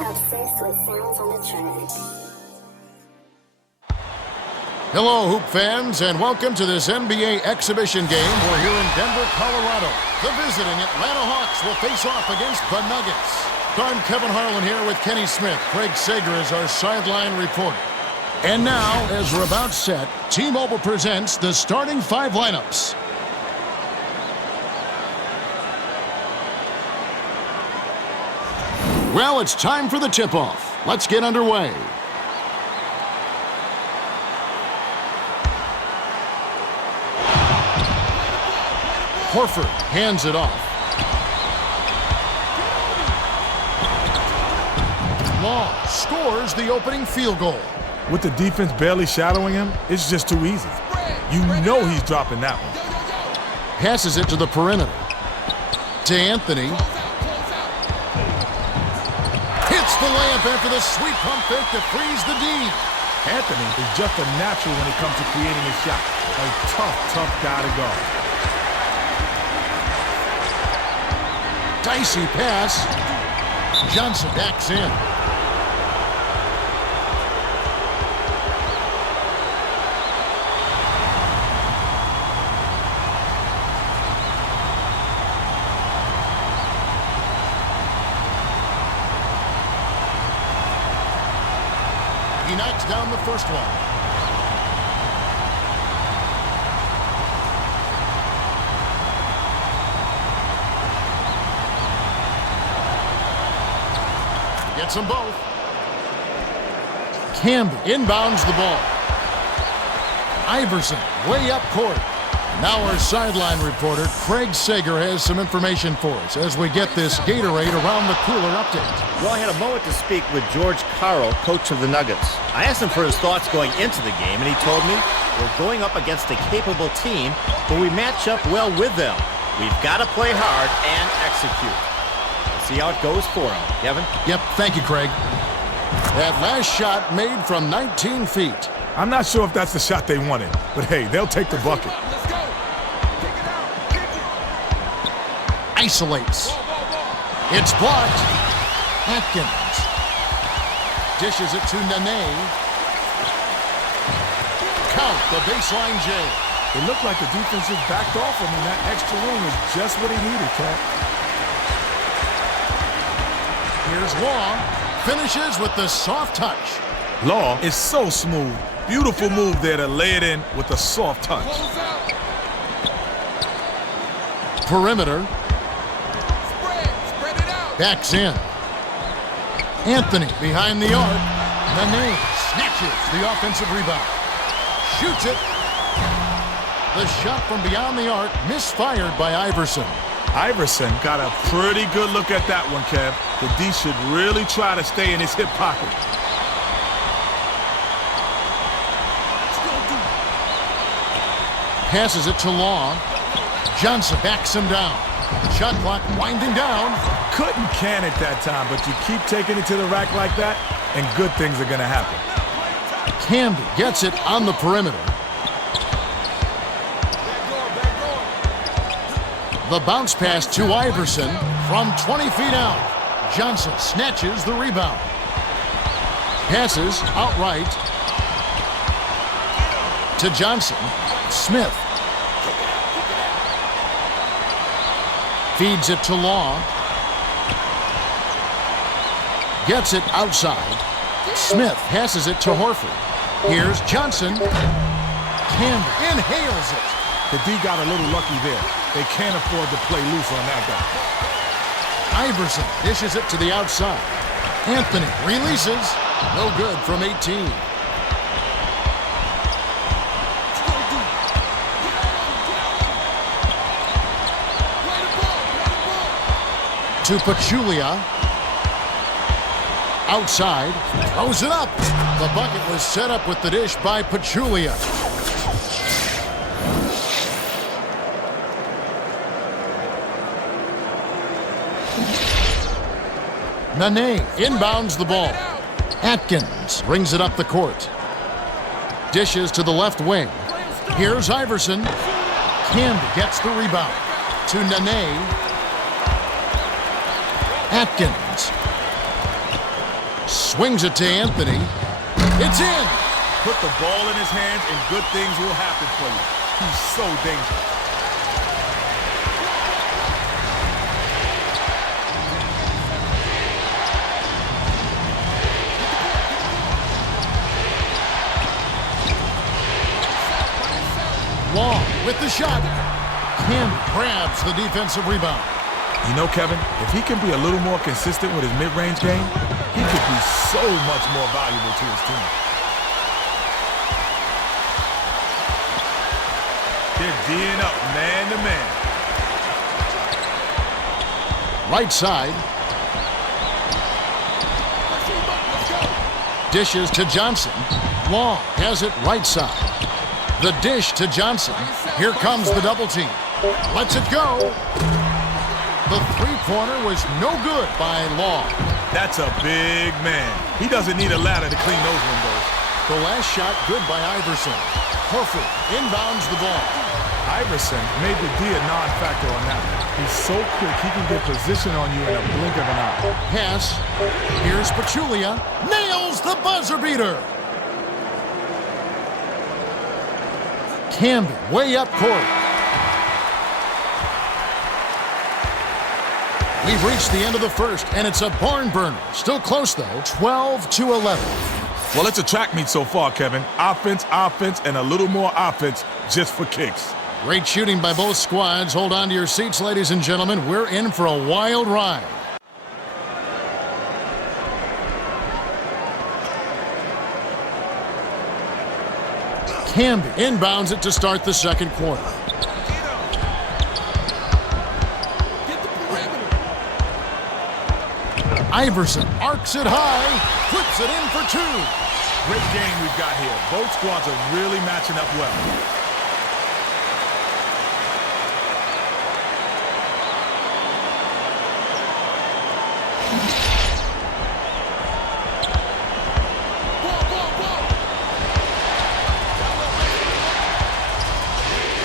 Obsessed with sounds on the track. Hello, Hoop fans, and welcome to this NBA exhibition game. We're here in Denver, Colorado. The visiting Atlanta Hawks will face off against the Nuggets. I'm Kevin Harlan here with Kenny Smith. Craig Sager is our sideline reporter. And now, as we're about set, T-Mobile presents the starting five lineups. Well, it's time for the tip-off. Let's get underway. Horford hands it off. Long scores the opening field goal. With the defense barely shadowing him, it's just too easy. You know he's dropping that one. Passes it to the perimeter. To Anthony. Hits the layup after the sweet pump fake to freeze the D. Anthony is just a natural when it comes to creating a shot. A tough guy to guard. Dicey pass. Johnson backs in. He knocks down the first one. Gets them both. Camby inbounds the ball. Iverson way up court. Now our sideline reporter, Craig Sager, has some information for us as we get this Gatorade around the cooler update. Well, I had a moment to speak with George Karl, coach of the Nuggets. I asked him for his thoughts going into the game, and he told me we're going up against a capable team, but we match up well with them. We've got to play hard and execute. See how it goes for him. Kevin? Yep, thank you, Craig. That last shot made from 19 feet. I'm not sure if that's the shot they wanted, but hey, they'll take the bucket. Isolates. It's blocked. Atkins. Dishes it to Nene. Count the baseline J. It looked like the defense just backed off him, and that extra room is just what he needed, Cat. Here's Law. Finishes with the soft touch. Law is so smooth. Beautiful move there to lay it in with a soft touch. Perimeter. Backs in. Anthony behind the arc. Nene snatches the offensive rebound. Shoots it. The shot from beyond the arc misfired by Iverson. Iverson got a pretty good look at that one, Kev. The D should really try to stay in his hip pocket. Passes it to Long. Johnson backs him down. Shot clock winding down. Couldn't can it that time, but you keep taking it to the rack like that, and good things are going to happen. Camby gets it on the perimeter. The bounce pass to Iverson from 20 feet out. Johnson snatches the rebound. Passes outright to Johnson. Smith feeds it to Law. Gets it outside. Smith passes it to Horford. Here's Johnson. Camby inhales it. The D got a little lucky there. They can't afford to play loose on that guy. Iverson dishes it to the outside. Anthony releases. No good from 18. To Pachulia. Outside. Throws it up. The bucket was set up with the dish by Pachulia. Nene inbounds the ball. Atkins brings it up the court. Dishes to the left wing. Here's Iverson. Camby gets the rebound. To Nene. Atkins. Swings it to Anthony. It's in. Put the ball in his hands and good things will happen for you. He's so dangerous. Long with the shot. Kim grabs the defensive rebound. You know, Kevin, if he can be a little more consistent with his mid-range game, he could be so much more valuable to his team. They're D'ing up man to man. Right side. Dishes to Johnson. Long has it right side. The dish to Johnson. Here comes the double team. Lets it go. The three-pointer was no good by Long. That's a big man. He doesn't need a ladder to clean those windows. The last shot good by Iverson. Horford inbounds the ball. Iverson made the D a non-factor on that one. He's so quick, he can get position on you in a blink of an eye. Pass. Here's Pachulia. Nails the buzzer beater. Camby way up court. We've reached the end of the first, and it's a barn burner. Still close, though. 12-11. Well, it's a track meet so far, Kevin. Offense, offense, and a little more offense just for kicks. Great shooting by both squads. Hold on to your seats, ladies and gentlemen. We're in for a wild ride. Camby inbounds it to start the second quarter. Iverson arcs it high, flips it in for two. Great game we've got here. Both squads are really matching up well.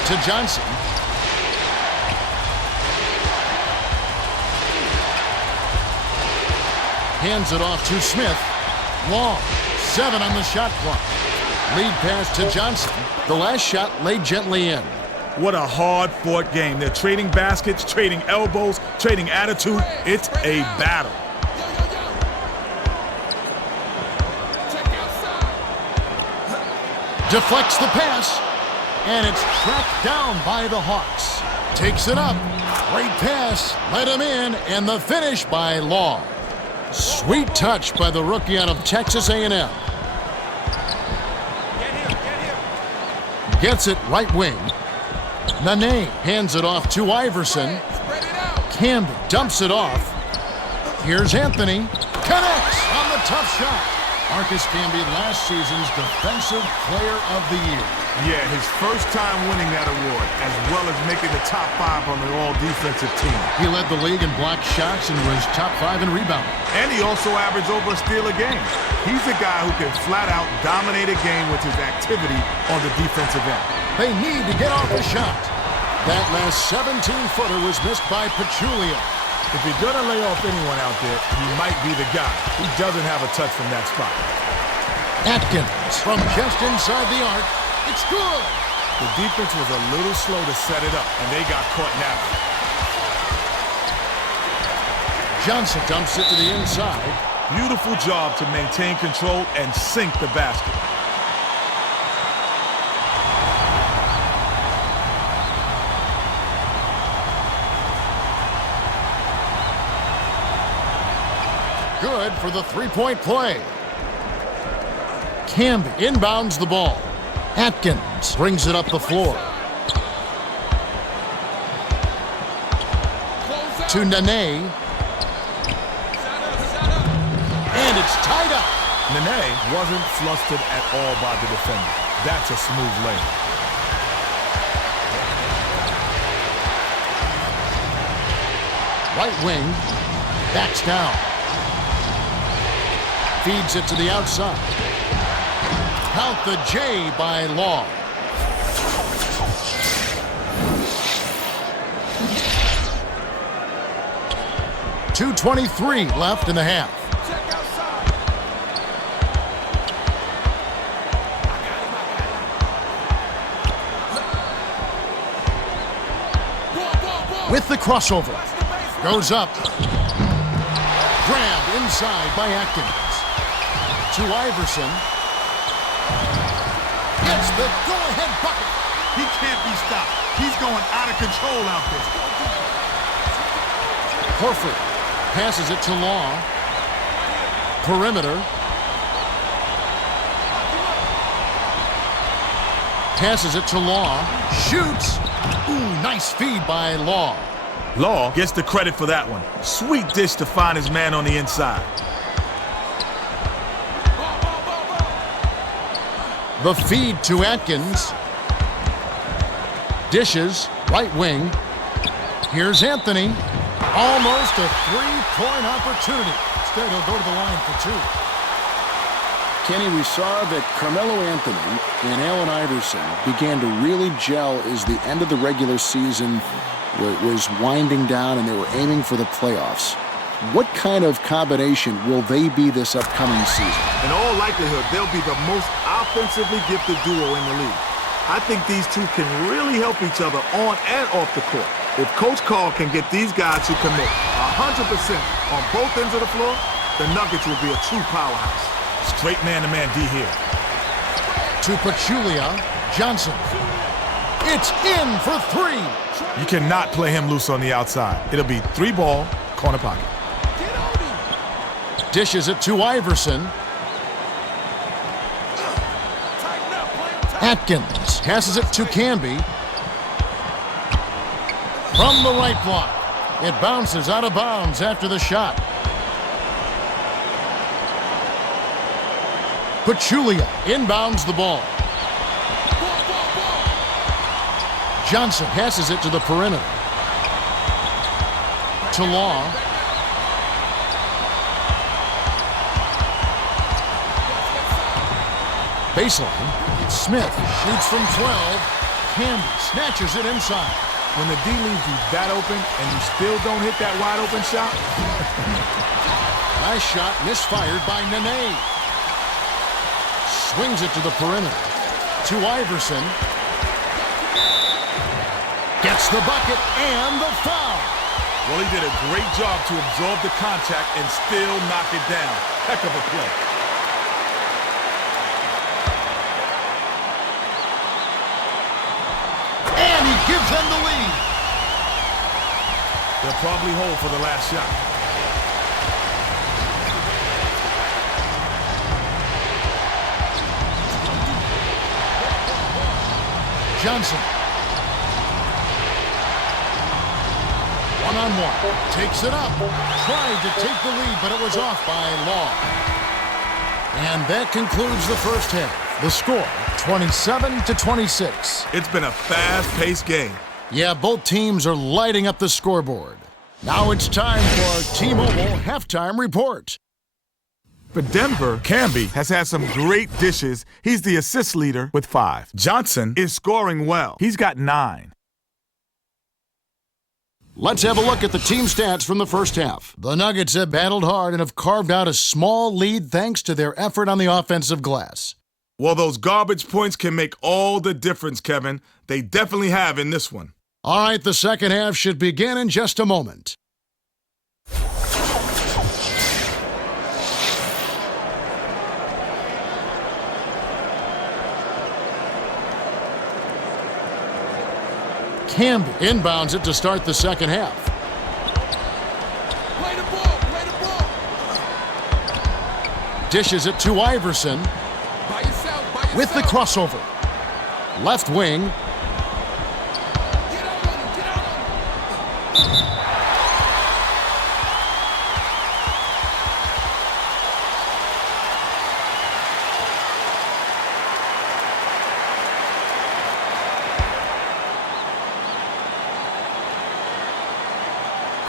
To Johnson. Hands it off to Smith. Long. 7 on the shot clock. Lead pass to Johnson. The last shot laid gently in. What a hard-fought game. They're trading baskets, trading elbows, trading attitude. It's a battle. Deflects the pass. And it's tracked down by the Hawks. Takes it up. Great pass. Let him in. And the finish by Long. Sweet touch by the rookie out of Texas A&M. Gets it right wing. Nene hands it off to Iverson. Camby dumps it off. Here's Anthony. Connects on the tough shot. Marcus Camby, last season's Defensive Player of the Year. Yeah, his first time winning that award, as well as making the top 5 on the all-defensive team. He led the league in blocked shots and was top 5 in rebounding. And he also averaged over a steal a game. He's a guy who can flat-out dominate a game with his activity on the defensive end. They need to get off a shot. That last 17-footer was missed by Pachulia. If you're going to lay off anyone out there, he might be the guy. He doesn't have a touch from that spot. Atkins from just inside the arc. It's good. The defense was a little slow to set it up, and they got caught napping. Johnson dumps it to the inside. Beautiful job to maintain control and sink the basket. Good for the three-point play. Camby inbounds the ball. Atkins brings it up the floor. To Nene. And it's tied up. Nene wasn't flustered at all by the defender. That's a smooth lane. Right wing. Backs down. Feeds it to the outside. Count the J by Long. .223 left in the half. with the crossover. Goes up. Grabbed inside by Atkins. To Iverson. Gets the go-ahead bucket. He can't be stopped. He's going out of control out there. Horford passes it to Law. Perimeter. Passes it to Law. Shoots. Ooh, nice feed by Law. Law gets the credit for that one. Sweet dish to find his man on the inside. The feed to Atkins. Dishes, right wing. Here's Anthony. Almost a three-point opportunity. Instead, he'll go to the line for two. Kenny, we saw that Carmelo Anthony and Allen Iverson began to really gel as the end of the regular season was winding down and they were aiming for the playoffs. What kind of combination will they be this upcoming season? In all likelihood, they'll be the most offensively gifted duo in the league. I think these two can really help each other on and off the court. If Coach Carl can get these guys to commit 100% on both ends of the floor, the Nuggets will be a true powerhouse. Straight man-to-man D here. To Pachulia. Johnson. It's in for three. You cannot play him loose on the outside. It'll be 3-ball, corner pocket. Dishes it to Iverson. Atkins passes it to Camby. From the right block. It bounces out of bounds after the shot. Pachulia inbounds the ball. Johnson passes it to the perimeter. To Law. Baseline. Smith shoots from 12. Camby snatches it inside. When the D leaves you that open and you still don't hit that wide open shot. Nice shot misfired by Nene. Swings it to the perimeter. To Iverson. Gets the bucket and the foul. Well, he did a great job to absorb the contact and still knock it down. Heck of a play. And he gives them the lead. They'll probably hold for the last shot. Johnson. One-on-one. Takes it up. Tried to take the lead, but it was off by Law. And that concludes the first half. The score, 27-26. It's been a fast-paced game. Yeah, both teams are lighting up the scoreboard. Now it's time for T-Mobile Halftime Report. For Denver, Camby has had some great dishes. He's the assist leader with 5. Johnson is scoring well. He's got 9. Let's have a look at the team stats from the first half. The Nuggets have battled hard and have carved out a small lead thanks to their effort on the offensive glass. Well, those garbage points can make all the difference, Kevin. They definitely have in this one. All right, the second half should begin in just a moment. Camby inbounds it to start the second half. Play the ball, play the ball. Dishes it to Iverson By yourself. with the crossover. Left wing. Get out on him, get out on him.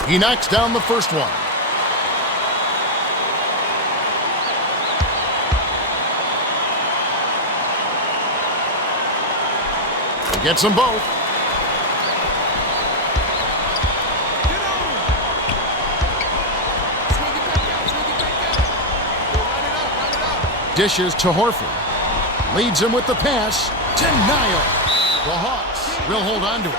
He knocks down the first one. He gets them both. Get on him. Swing it back out, swing it back out. Go run it up. Dishes to Horford. Leads him with the pass. Denial. The Hawks will hold on to it.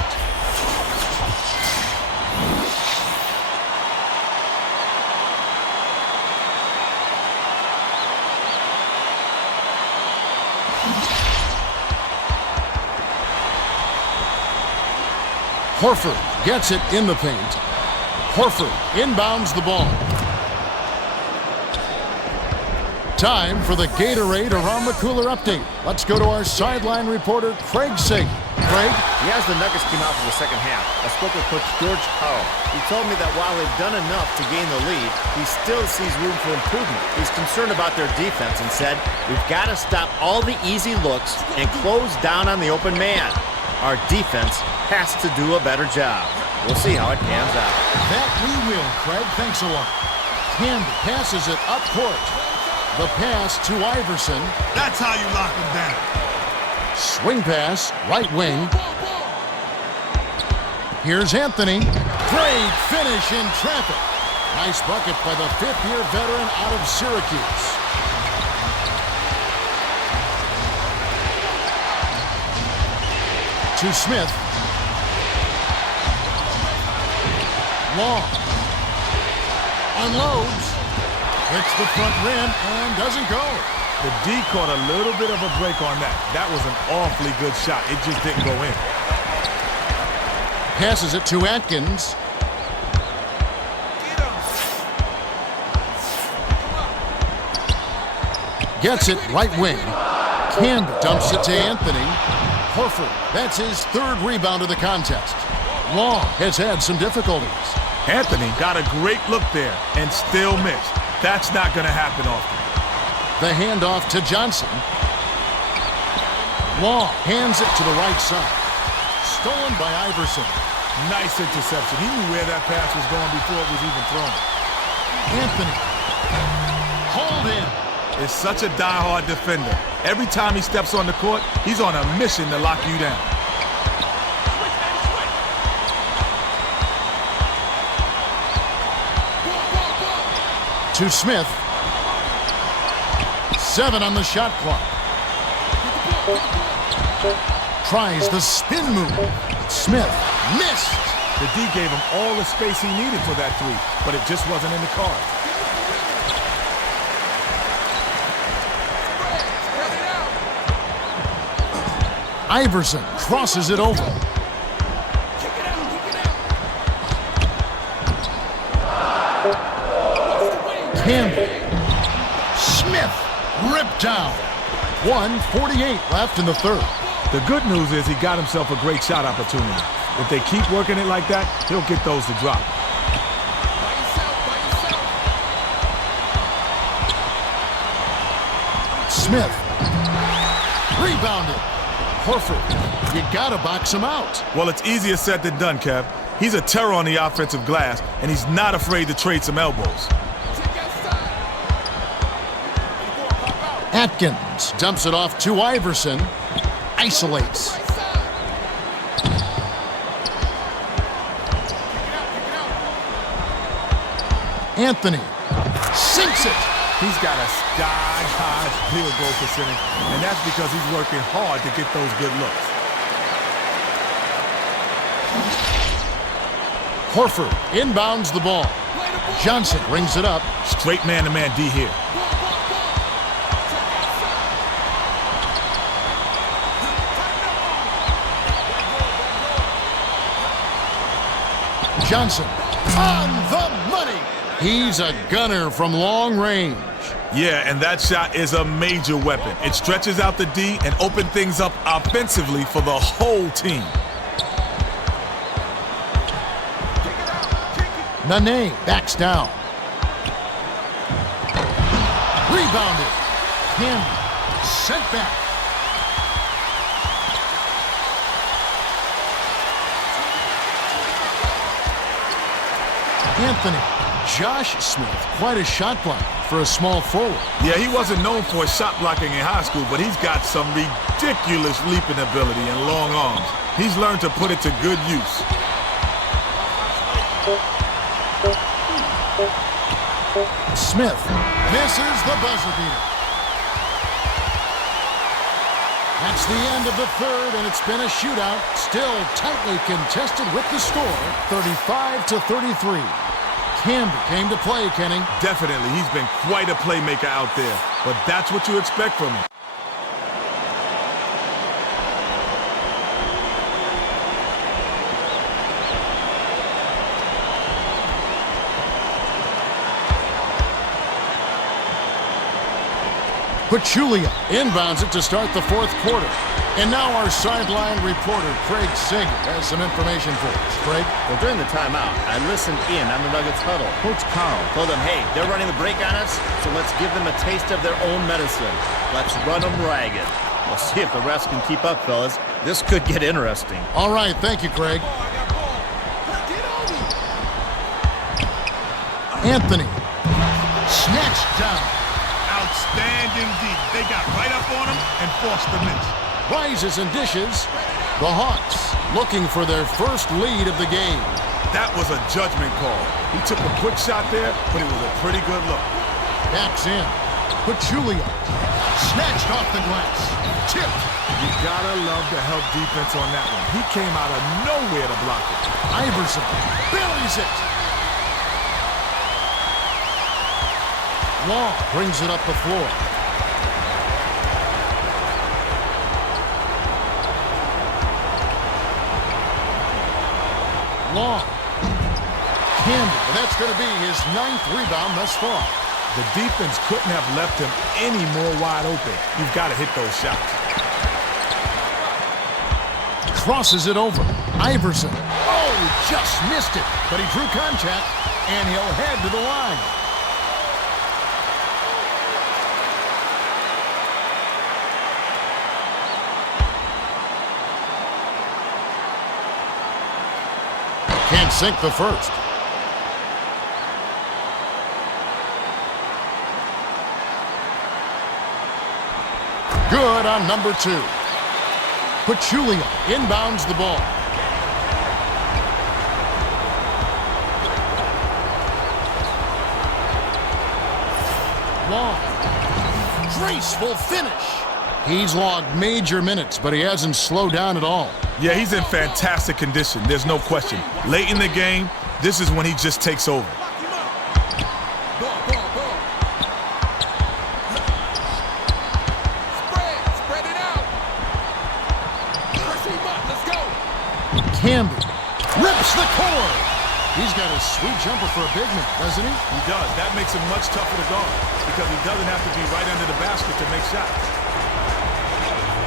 Horford gets it in the paint. Horford inbounds the ball. Time for the Gatorade Around the Cooler update. Let's go to our sideline reporter, Craig Sagan. Craig? As the Nuggets came out for the second half, I spoke with Coach George Karl. He told me that while they've done enough to gain the lead, he still sees room for improvement. He's concerned about their defense and said, we've got to stop all the easy looks and close down on the open man. Our defense has to do a better job. We'll see how it pans out. That we will, Craig. Thanks a lot. Camby passes it up court. The pass to Iverson. That's how you lock him down. Swing pass, right wing. Here's Anthony. Great finish in traffic. Nice bucket by the fifth-year veteran out of Syracuse. To Smith. Long. Unloads. Hits the front rim and doesn't go. The D caught a little bit of a break on that. That was an awfully good shot. It just didn't go in. Passes it to Atkins. Gets it right wing. Camby dumps it to Anthony. Horford, that's his third rebound of the contest. Long has had some difficulties. Anthony got a great look there and still missed. That's not going to happen often. The handoff to Johnson. Long hands it to the right side. Stolen by Iverson. Nice interception. He knew where that pass was going before it was even thrown. Anthony. Hold in. Is such a die-hard defender. Every time he steps on the court, he's on a mission to lock you down. To Smith. 7 on the shot clock. Tries the spin move. Smith missed. The D gave him all the space he needed for that three, but it just wasn't in the cards. Iverson crosses it over. Camby. Smith ripped down. 1:48 left in the third. The good news is he got himself a great shot opportunity. If they keep working it like that, he'll get those to drop. Smith. Rebounded. Horford. You gotta box him out. Well, it's easier said than done, Kev. He's a terror on the offensive glass, and he's not afraid to trade some elbows. Atkins dumps it off to Iverson. Isolates. Anthony sinks it. He's got a sky-high field goal percentage, and that's because he's working hard to get those good looks. Horford inbounds the ball. Johnson brings it up. Straight man-to-man D here. Johnson on the money. He's a gunner from long range. Yeah, and that shot is a major weapon. It stretches out the D and opens things up offensively for the whole team. Nene backs down. Rebounded. Camby sent back. Anthony. Josh Smith, quite a shot blocker for a small forward. Yeah, he wasn't known for shot blocking in high school, but he's got some ridiculous leaping ability and long arms. He's learned to put it to good use. Smith misses the buzzer beater. That's the end of the third, and it's been a shootout. Still tightly contested with the score, 35-33. Camby came to play, Kenny. Definitely, he's been quite a playmaker out there, but that's what you expect from him. Pachulia inbounds it to start the fourth quarter. And now our sideline reporter, Craig Sig, has some information for us. Craig? Well, during the timeout, I listened in on the Nuggets huddle. Coach Carl told them, hey, they're running the break on us, so let's give them a taste of their own medicine. Let's run them ragged. We'll see if the refs can keep up, fellas. This could get interesting. All right, thank you, Craig. Anthony. Snatched down. Outstanding D. They got right up on him and forced the miss. Rises and dishes. The Hawks looking for their first lead of the game. That was a judgment call. He took a quick shot there, but it was a pretty good look. Backs in. Pachulia. Snatched off the glass. Tipped. You gotta love the help defense on that one. He came out of nowhere to block it. Iverson buries it. Law brings it up the floor. Law. Campbell, and that's going to be his 9th rebound thus far. The defense couldn't have left him any more wide open. You've got to hit those shots. Crosses it over. Iverson. Oh, just missed it. But he drew contact, and he'll head to the line. Can't sink the first. Good on number 2. Pachulia inbounds the ball. Long. Graceful finish. He's logged major minutes, but he hasn't slowed down at all. Yeah, he's in fantastic condition. There's no question. Late in the game, this is when he just takes over. Spread it out. Press him up. Let's go. Campbell rips the cord. He's got a sweet jumper for a big man, doesn't he? He does. That makes him much tougher to guard because he doesn't have to be right under the basket to make shots.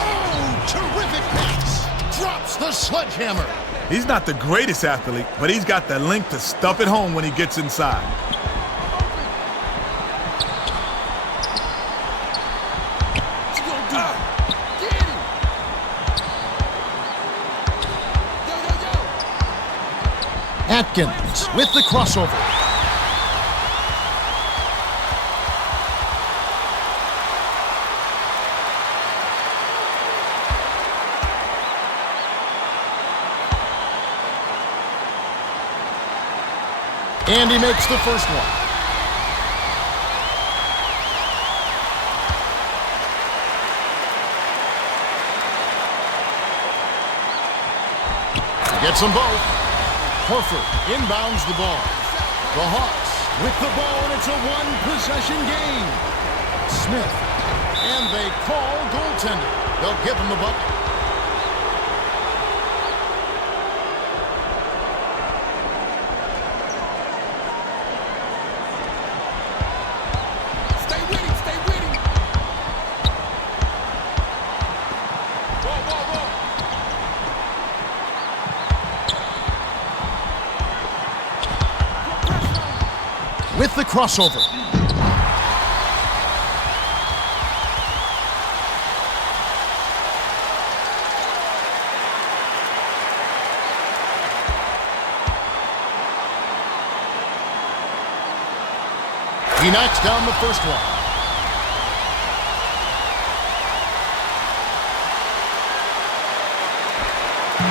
Oh, terrific pass. Drops the sledgehammer. He's not the greatest athlete, but he's got the length to stuff it home when he gets inside. What you gonna do? Get him. Yo. Atkins with the crossover. And he makes the first one. He gets them both. Horford inbounds the ball. The Hawks with the ball, and it's a one-possession game. Smith, and they call goaltender. They'll give him the bucket. Stay with him. Stay with him. Whoa. With the crossover. He knocks down the first one.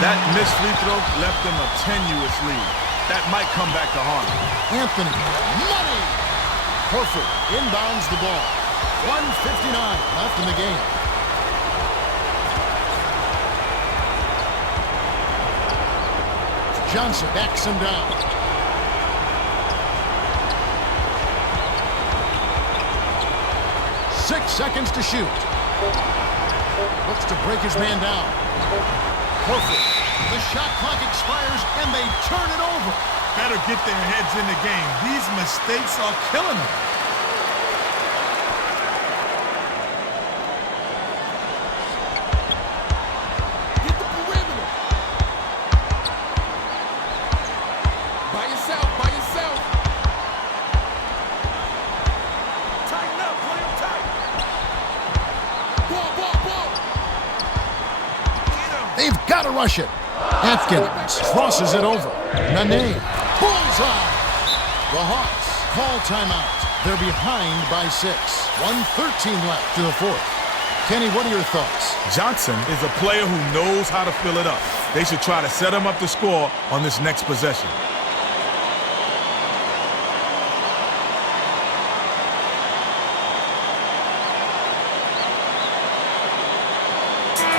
That missed free throw left them a tenuous lead. That might come back to haunt him. Anthony, money! Horford inbounds the ball. 1:59 left in the game. Johnson backs him down. Six seconds to shoot. Looks to break his man down. Horford. The shot clock expires, and they turn it over. Better get their heads in the game. These mistakes are killing them. Gotta rush it. Atkins crosses it over. Nene. Bullseye. The Hawks call timeout. They're behind by 6. 1:13 left to the fourth. Kenny, what are your thoughts? Johnson is a player who knows how to fill it up. They should try to set him up to score on this next possession.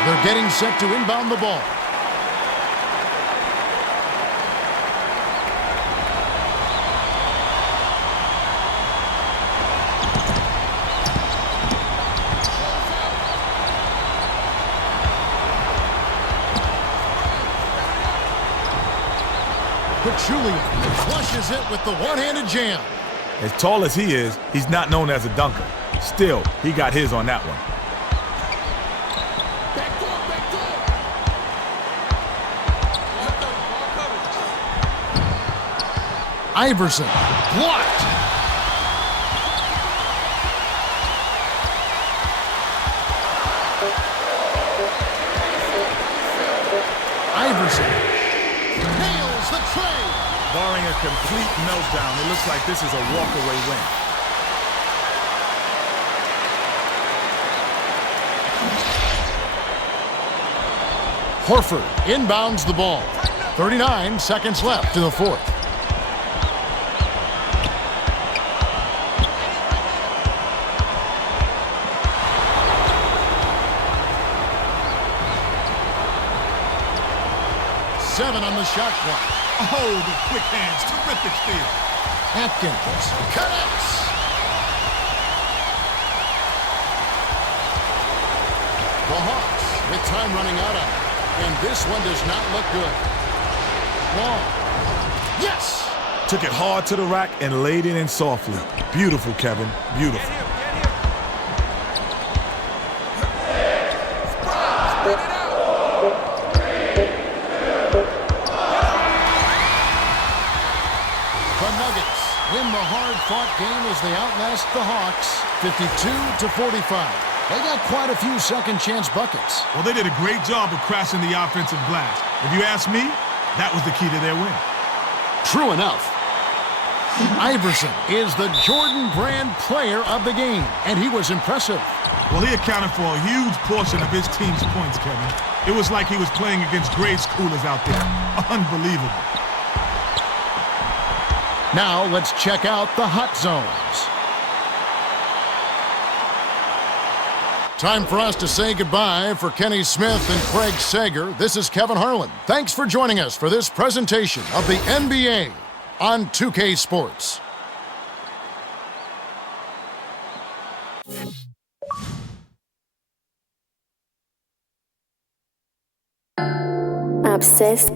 They're getting set to inbound the ball. Julian flushes it with the one-handed jam. As tall as he is, he's not known as a dunker. Still, he got his on that one. Back door, back door. Iverson blocked. Iverson nails the tray. Barring a complete meltdown, it looks like this is a walkaway win. Horford inbounds the ball. 39 seconds left in the fourth. Seven on the shot clock. Oh, the quick hands. Terrific steal. Atkins connects. The Hawks with time running out on it. And this one does not look good. Long. Yes! Took it hard to the rack and laid it in softly. Beautiful, Kevin. Beautiful. Win the hard-fought game as they outlast the Hawks, 52-45. They got quite a few second-chance buckets. Well, they did a great job of crashing the offensive glass. If you ask me, that was the key to their win. True enough. Iverson is the Jordan Brand player of the game, and he was impressive. Well, he accounted for a huge portion of his team's points, Kevin. It was like he was playing against grade schoolers out there. Unbelievable. Now let's check out the hot zones. Time for us to say goodbye. For Kenny Smith and Craig Sager, this is Kevin Harlan. Thanks for joining us for this presentation of the NBA on 2K Sports. Obsessed